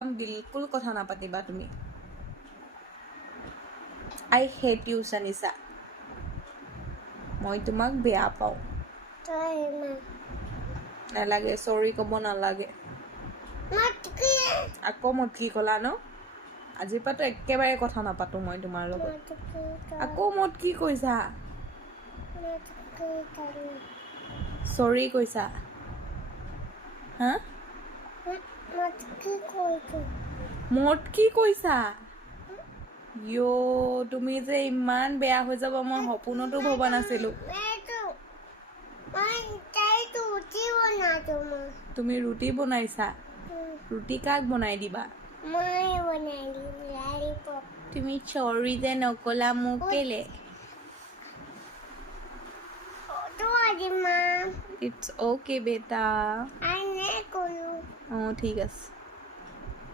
बिल्कुल কথা নাপাতিবা তুমি আই হেট ইউ সানিসা মই তোমাক বেয়া পাওঁ নালাগে সৰি ক'ব নালাগে আকৌ মই কি ক'লা ন আজিৰ পৰাতো একেবাৰে কথা নাপাতো মই তোমাৰ লগত আকৌ মই কি কৈছা সৰি কৈছা হা মত কি কৈছা ইয়ো তুমি যে ইমান বেয়া হৈ যাব মই সপোনতো ভবা নাছিলো তুমি ৰুটি বনাইছা ৰুটি কাক বনাই দিবা তুমি চৰি যে নকলা মোক কেলে ইটস ওকে বেটা ঠিক আছে